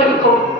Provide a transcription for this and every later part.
Ayaw mo,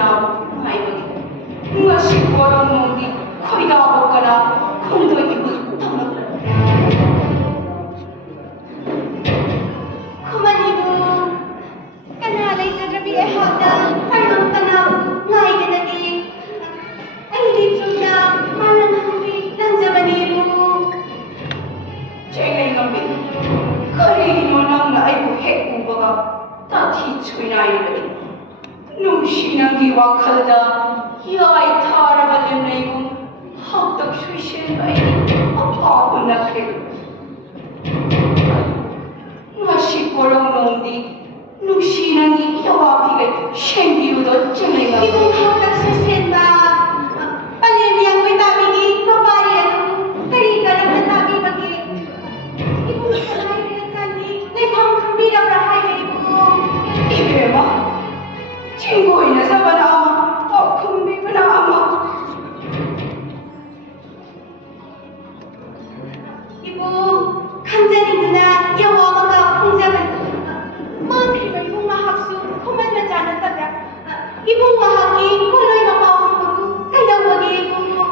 na ngayon. Nga siguro nung di kuya ka na kung do'y ibig tamag. Kumanibo, kanalay sa gabi ay hada, parang tanaw, ngay ka naging. Ay dito na, malang hanggang ng zamanibo. Cengay ngambit, karino nang naibuhek mo ba tati chuy na ibig. Nung sinang giwakal na, yay tarabalim na yung hagdag suisin ay apahon na kayo. Nga sigurong nung di, nung sinang iawapigay, siyang giudot cengay ngambit. Ibong hagdag suisin ba? Palimiyang ko'y tabigi, mabari ano, tarika lang na tabi bagi. Ibong salay na kandi, naipang kami na brahay na ibong. Ibema, cinggoy na sa banama, akong may banama. Ibong, kanjanin mo na, yawa mga kungjaman. Mga kribay mong mahakso, kuman na dyan ang taga. Ibong mahaki, kuno'y mapapagod, kaya wag ibong mo.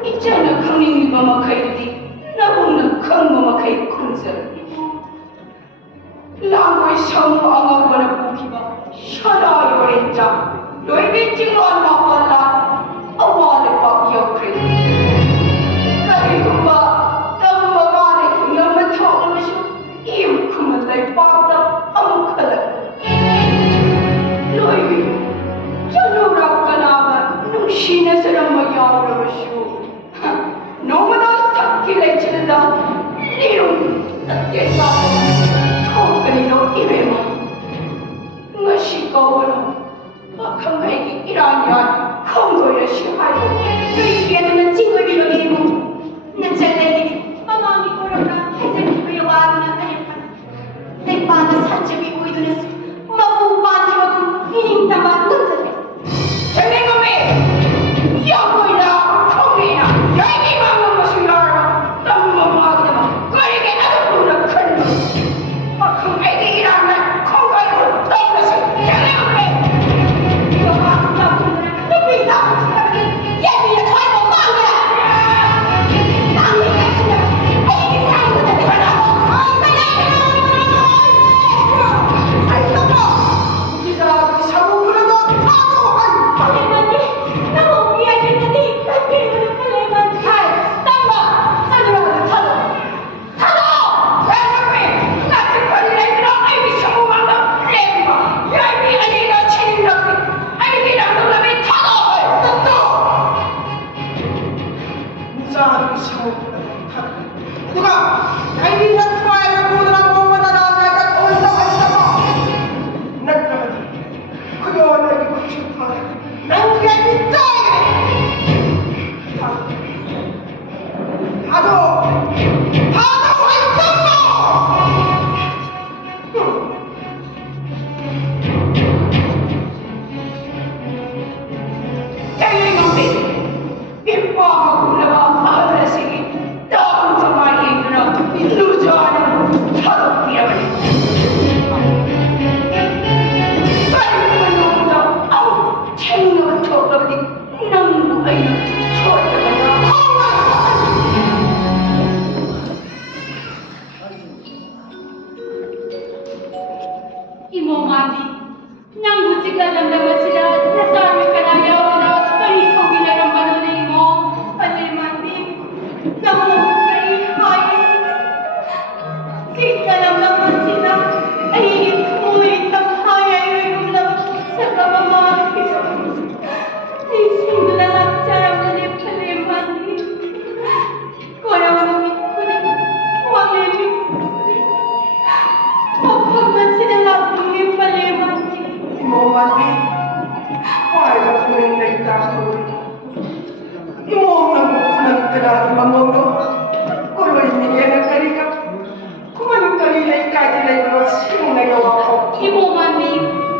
Ijay na kanging mamakay di, nabong nagkang mamakay kunsa. Langoy siya mo ang ang wanabuki ba, siya na rin dyan. Lo'y biting lo ang mapala, awalay bagyaw kay. Kaya kung ba, ang mabalay kung na mataong na siya, iyong kumatay pagda ang kalag. Lo'y biting, janurap ka naman, nung sinasarang magyawra mo siya. Nung madalas kilay sila na, lirong at yasa ko, kung kanino ibema. Nga sigaw ano, bakang maiging iranyan, kung doon na siya kayo. Luis kaya naman singko'y bilogin mo. Nagsalay, pamami ko rin na, kasi ko yung wag na kalipan. Nagpanas at siya may uwi doon na mapupan niyo akong hiningtaman ng salay. Sabi kami, yamoy na, kami na, hindi mga masinara, tamang mga naman, kaya kaya ano po nagkano. Bakang maiging iranyan, kung kayo, tayo na sa kaya. Iba ka akong tapon na nagpinta ako sa kami. Yan, pinataway mo, pangya! Pangya ka sila! Ay, hindi ka ako na diba na? Ay, kaya ka na! Ay, naku! Ginabi sa mula na, taguhan! Paliman ni! Nakupiyan niya na di! Nagpino ng paliman! Hay, tama! Ano na ang talo? Talo! Kaya kami, natin pa nila yung ay bisa mo mga lema. Yan ni Alina Chinilaki, ay ginagulami talo! Tato! Saan bisa mo? Ito ka! Ay di na tumayo na muna ng mga mananangay at ulta-ulta mo! Nagkamali. Kuyawa na ikot siya pa. Nandiyan ito! Hado! Hado! Ay tama! Kaya yung baby, ipamagulama ang lasingin. Dahil sa mahin na ilusan ng harap niya. Kaya naman na ang tingnan ito gabi ng buhay na soy na kanya. Imo mami, nang butik na lamdaman sila, nasami ka na yaw na at parikaw ginaramban na imo. Paliman ni, namumong kayo hayos. Kita lamdaman sila, ay umulit ang hayay yung lamang sa kamamahis. Ising na lang sarap na ni paliman ni. Kaya mamamit ko na, wamilit ko na. Pagpagman sila labing ni paliman ni. Imo mati. Wala ka po rin na itato. Imo ang nagbukunan ka na ang mamono. Kuloy niya na karika. Kumanong kalilay ka nila yung siyong nagawa ko. Imo mami,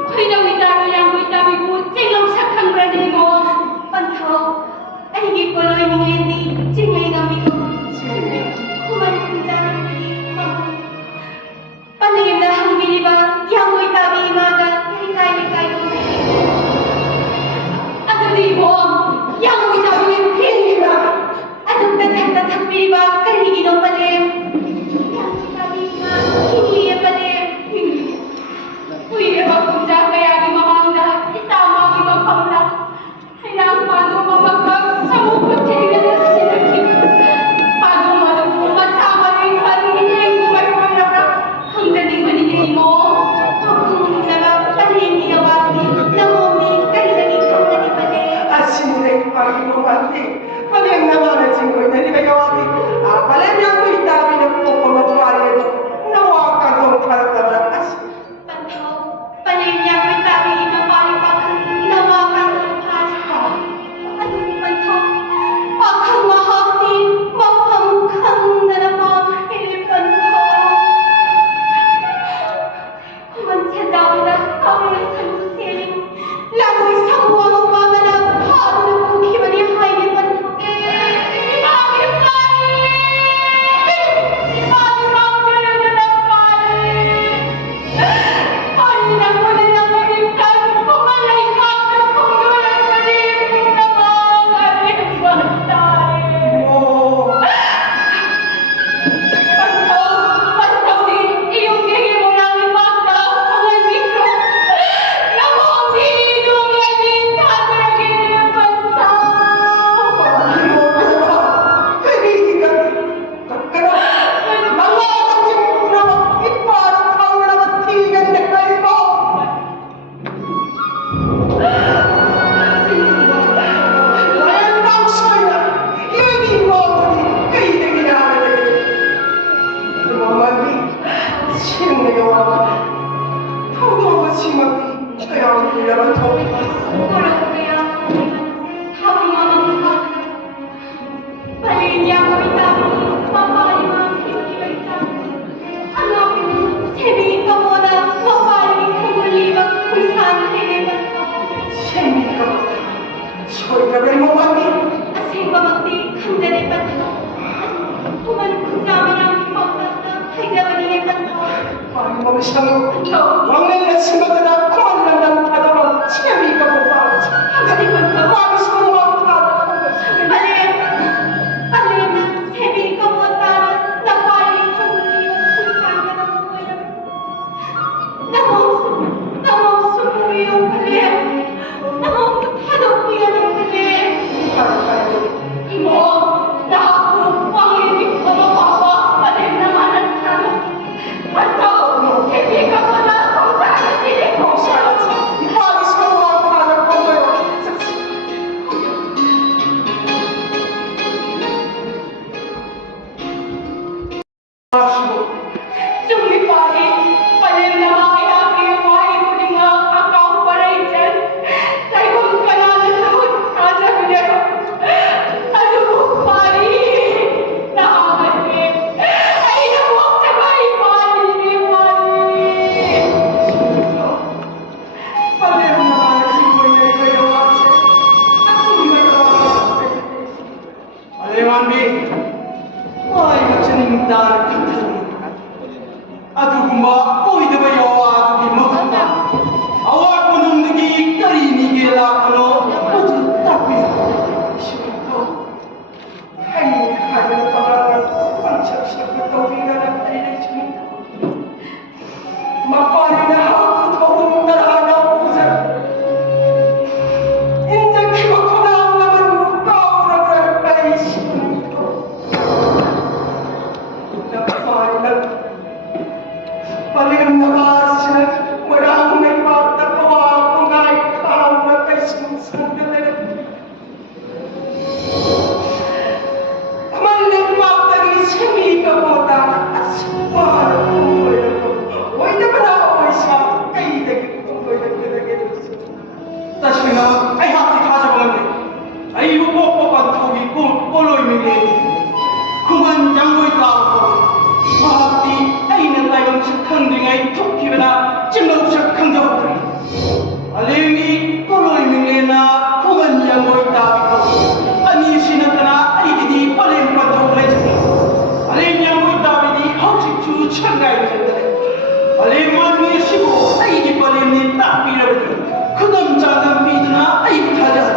kay nawitaro yang witawi mo, silang sakang rani mo. Pantaw, ay hindi ko lang yung hindi, singay nami ko. Kumalit kong sarang balik, mama. Panayim na hang biliba, yang witawi imaga, likay-likay ko. ni mo, yang itabi hindi ba? Anong tatak piliba kay inom palim? Yang itabi nga, hindi palim. Pwede ba kung kaya di mamangda, itama di mapangla. Kailangan paano mamagkag sa mukot kaya na sinakit. Paano po kasama rin kanina yung bumarwala na ang dating maninin mo. Kung nagpalim iawagi, namomi kaya nanikang nanipali. Asinulay pagi mo pati. Paling naman ang singkoy na nilagawagi. Paling niya ko itabi na po pamapari ito. Nawakan kong karamdaman. Pantaw, palim niya ko itabi ipapalipakan, nawakan ng pasta. Anong pantaw? Pakang mahati, mapangkang na napakilipan ko. Kumansya daw na kami na sa lusiling, lagoy sa buwang ang mga na paano na kung kimanihay ni pantaw. Bakit pali? Pali bang kaya na nagpali? Pali na muli na marikan, kumalay ka at kung doon malibig na mga alibatay. Oh, Pantaw din, iyong gigi mo lang ipagdaw ang mikro. Namomi, iyong yamin, tataragin ng pantaw. pagi mo pa ba? Kaibigan. Kakana. Mga kapit mo na iparang tao na matigan na kayo mo. Walang tangos ko na. Hindi mo ako ni kayo na ginagawa. Lumamagi. Siyang nagawa ko. Tawag si Mati. Kaya ang nilaman ko. Wala ko kaya habang mamamahal. Palinya ko itabi, mapali mga kinikibay sa anak mo, sabihin ka muna, mapali kung ulibag kung saan hiniban ko. Siyang ka ba? Siya'y gabay mo, Mati. Asing mamagdi kang dalipan ko. Kuman kung namin ang ipagtata, kay dapanipan ko. Paano mo siyang mga nasimba na kuman lang ng katawan. Siyang ka mo ba? Dalipan ko. Paano mo mga katawan? Palim! Palim na sabihin ka muna, napali kung ulibag kung saan ka namuhay. Namang sumuyong palim. Namang hadap niya ng palim. Imo, naku, ang ibig ko mapapa, palim naman ang tanong. Bato, hindi ka pala kung saan hindi ko siya. Ipagis mo mga katawan ko ngayon. Sumipali, palim na makihapi ang wahi ko ni nga akang paray dyan. Dahil kung kananasunod ka sa binero. Ano, pali? Nakakanip. Ay, namuak sa bahay, pali ni pali. Paano naman ang singkoy na nagagawa siya? At hindi nagawa siya. Alemandi, ay magsinimdaan ka talaga. Aduh ma, poi deva yo adu di maganda. Awak menung negi kari ni gela kono. Udu tapi. Shito. Hai hai na pangalan. Pancak siya ko na ng tayong chimita. Mapali na ako tawong narana ko sa. Inda kiwa ko na ang naman mo kaura ka kay shito. Napapali na. Paling nabas siya, walang may patatawa kung ay kawa kay susunod. Maling patagi siya, may kamota at sumahal kung wala ko. Huwag na pala ako siya, kay dagit kung wala ko na gano'n. Tapos nga, ay hati ka sa mga hindi. Ay upok po pagtugi kung puloy mingin. Kumandang mo'y tao ko. Mahati ay natayong sa kandingay tukyo na cimbaw sa kanggawari. Alingi tuloy mingina kumanyang mo'y tabi ko. Anisin na na ay hindi paling pagkawalay sa ko. Alinyang mo'y tabi di hausik chu changay na dali. Alingon mo'y sibo ay di paling ni tapi na bado. Kudam jangang pidna ay butajan.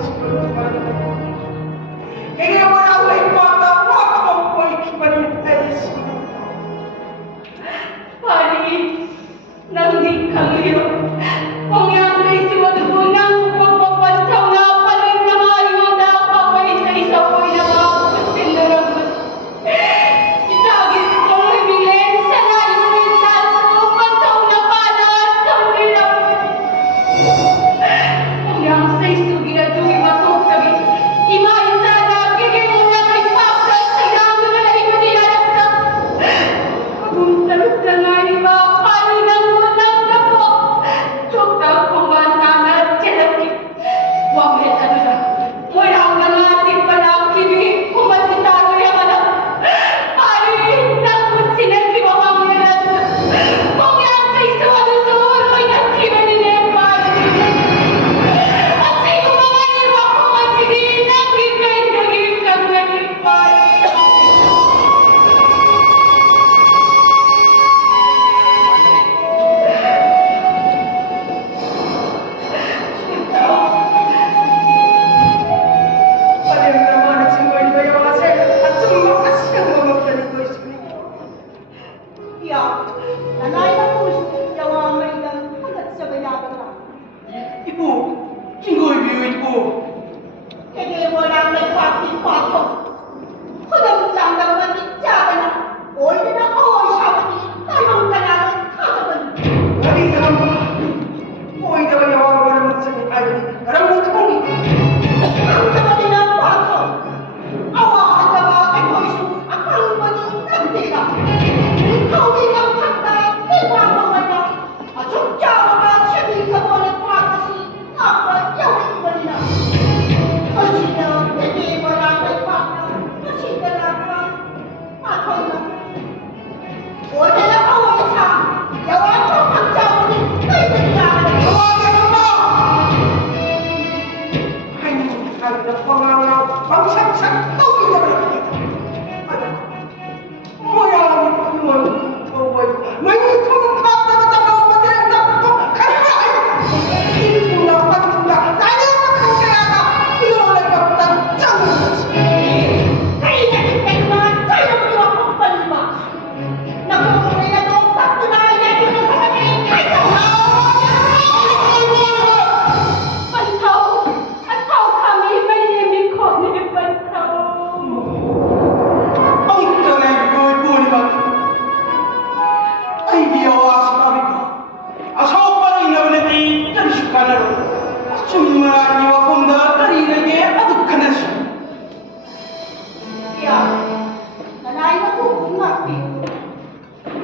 siguro. Kaya wala ko ipata, wala ko ikipanintayos. Pari, nangdik kang iyo. Kung yan ay siwadugo ng pagpapantaw na palit na mayo na kapay sa isa po'y namakusin na ragot. Itagis kong hibilin sa nayunin na supantaw na palat sa nilapot. Kung yan sa isugi at tuwi matutagin, imahin sana kikimo na may pakas sa yaman na imadinalagsak. Pagpuntalot na nga ni Mapali ng unang napo. Tukta kumanta na tiyalakit. Wamit ano na. Wala nga natin pala kibig kumatitaro yung anak. Pari, naku sinagdiwa kang yalas. Kung yan kay suwado-suwado ay nagkibali na yung pari. At sino mga iwa ko magsigil ng gipay-dagip kang naging pari. Paling naman at simoy ba yung kasi at sumakas kang mamagdali ko isipin. Ya, nanay na puso, yawa may lang hanggat sa bayaran na. Ibu, singgoy biyo ibu. Kaya mo lang may pati-pato. Kung saan lang matityaga na, oy na na oy siya mati, tayong kanalan kasaban. Lagi ka lang ba? Uy, daw yung ako naman sa ay, alam mo ka kong Ang sama din ang pato. Awa ka sa mga kay Moiso, akang mati nagtira. Ikaw din ang kanta, iba ang mga na. At sumtyawa ka, siya din ka mo nagpatasi, kapag yawin mo nila. Kasi na, hindi mo lang may pata, kasi talaga, ako na. Huwag na lang away siya, yawan ko pagtyawa din, kay nagtyawa. Tawagan mo na! Ay, ay, napangangaw. Ang saksak, tawin na ba nakita? Ano? Mayaman ko naman. Taway. Nangito ng kata na tagaw madaling dapat ko. Kaya ay! Hindi mo na patula. Dahil na kang kaya ka. Pinulay pa ng tiyan. Kaya natin mga tayo ng iwa kong palima. Nagmumuli na doon, tatlo na ay natin na sa kanil, kahit sa Pantaw! Pantaw kami! May limit ko ni Pantaw! Ang kanay ko ay buliman. Ay, di awas kami ko. Asaw pa rin na ulit ay karisyo ka na rin. At sumarani wa kong na karinag eh, adog ka na siya. Kaya, nanay na po kung ngapi.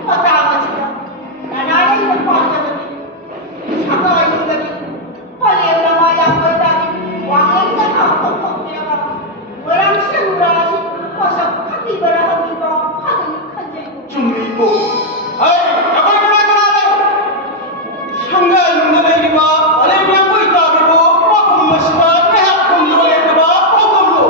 Matakas ka. Nanay ay nagpasa na din. Saka yung gabi. Paliw na maya ko dati. Wangay na kapag pinaka. Walang sanurasi. Pasag katibarahan iba. Kagaling kanjay ko. Sumlipo. Ay, ako'y kumakalalaw! Hanggang yung nalay di ba, alay niya ko itabi mo, wakong masba, lahat kong nalay na ba, wakong mo!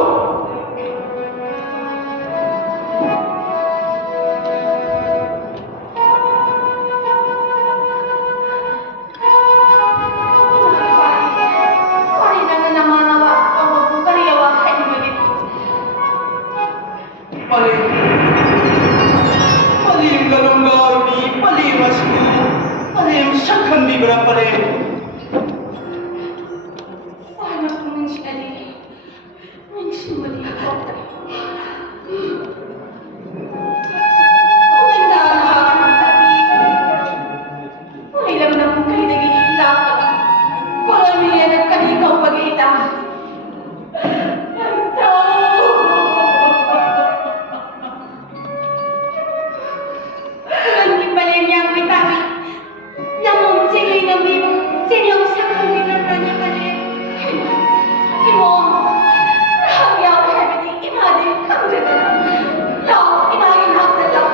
Pari na na naman nawa ang magkukariyawa kay Malit. Paling. Paling galong gawi, palimas mo. Paling sakhan di ba paling. Paano kung siya din? Ang simuli ako. Kumanda na ang tabi. Wala lang na kung kayo nagihilapag. Wala niya nagkanikaw pag-ita. Pantaw! Walang ibalin niya ang itami. Namong silay na bibo, sinyong sa kabinata niya kalit. Imo, rahagyaw hemedi, imadi, kamrita na. Law, imagin hakta lang.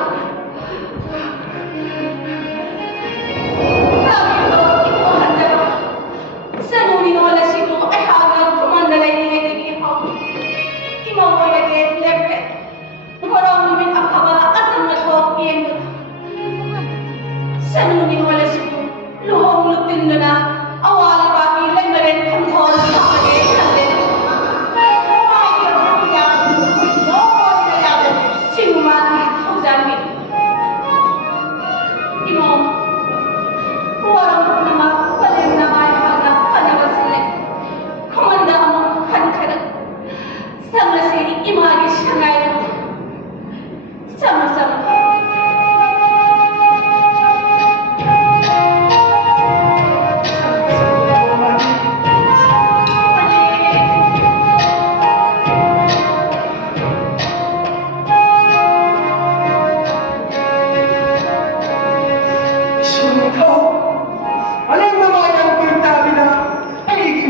Sabi ko, imo handa na. Sa nuni no wala sino ay hagang kumandalay ni Netigipaw. Imo mo yagit lepet. Korong lumin akaba asang nato iyan. Sa nuni no wala sino luhong lutin na awali pa ilan na rin kamhon sa kanya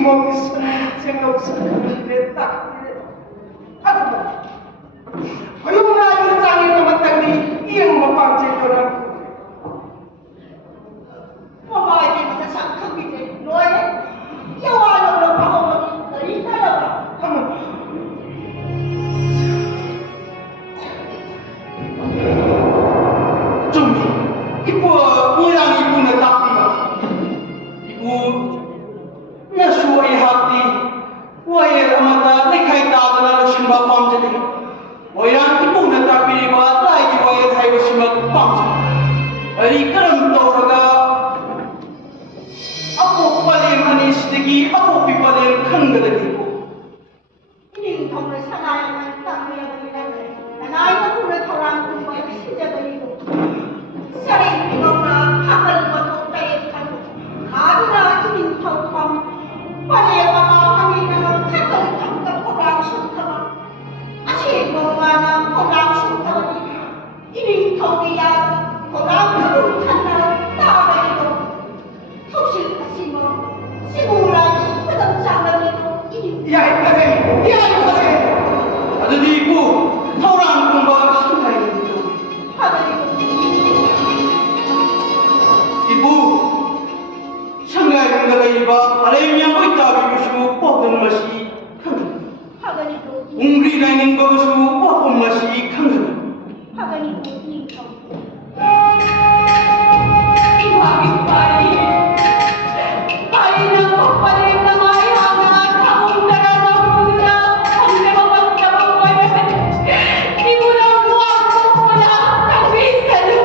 mong sunod sa kabinet takdir. Ano ba? Kayong ngayon sa akin naman tangli, iyang mapangsit ko lang. Mamahay mo sa sang kabinet, Noy. Yawanan lang ako maging talaga. Ano? Jumi, ibu nilang ibu natakti ba? Ibu nasuway hati, wayar amata likhay tata na simba pamjati. Wayang ibu natakti ba lagi wayar hay simba pamjati. Ari karam toraga ako paling manis lagi, ako pipaling kanggalagi ko. Ini 정말 사나이만 땅이야들이라는 나이가 불을 털어안고 뭐야 시작을 살이 이거나 밥을 먹고 따에 타고 가지나 주민 털컴 빨리 와봐 하미나 탁을 탁을 포랑 슈터만 아시 뭐가나 포랑 슈터니 이리 거기야 포랑 슈터 탄다 따가지고 톡실 하시면 시골라니 부담장난이도 이리 Yai kasi! Yai kasi! Ada di ibu, taurang kung ba sungay dito. 하더니도 Ibu, sangay kung galay ba, alay niya ko itabi ko siya potong masi kang. 하더니도 Ungri na ning ba ko siya potong masi kang. 하더니도 이거 Ibagin pari. Pari na mo, pari na may hangat. Akong dala na muna. Ang namamagdamang ko yan. Di mo na buwan mo wala kang bisado.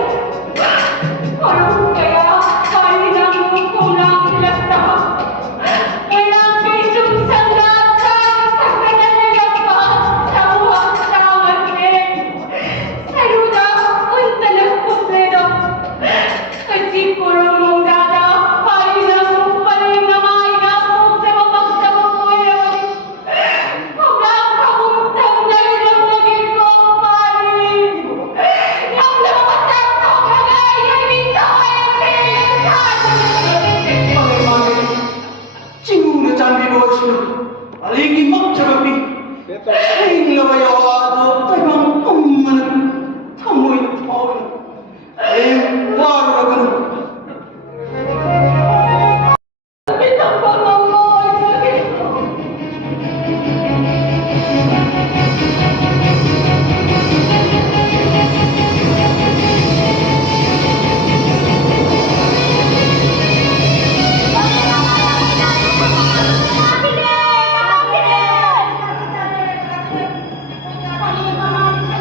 Ano kaya pari na mo kung nakilata? Walang bisong sandat sa pagkanan nila pa sa uwang sa masin. Saluda, unta ng pusedo. Kasi puro mong dada, pari na mo, pari na may nasong sa mapagdamang ko yan. Walang kamuntang na ilang naging ko, pari. Ang namatang ko kagay, ay minto ay Malay mami, chingu na chambi ba siya. Alay ni magchagapi. Ay nawayawa ito, tayo bang pamanan. Tamoy na tawag. Ay, waro na ganun. Itang pangamo ay sakit ko. Pag-ibig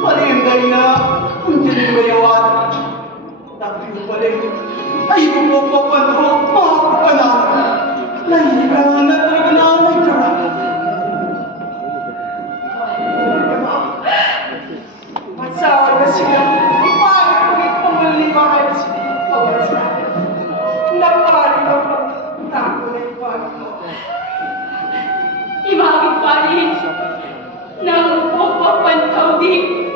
Palinday na ang diyan mayawat. Tapi yung pala, ay bumapapanto, makapapanan. Nahihirang na talaga na nagkara. Masawa na siya. Paano kung ipamalibahan siya? Pagkasabi. Napari na pagkatako na iwan ko. Imagit pari, nang upong papantaw di,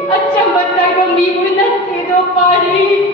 at siyang batay ng libon at tino pari.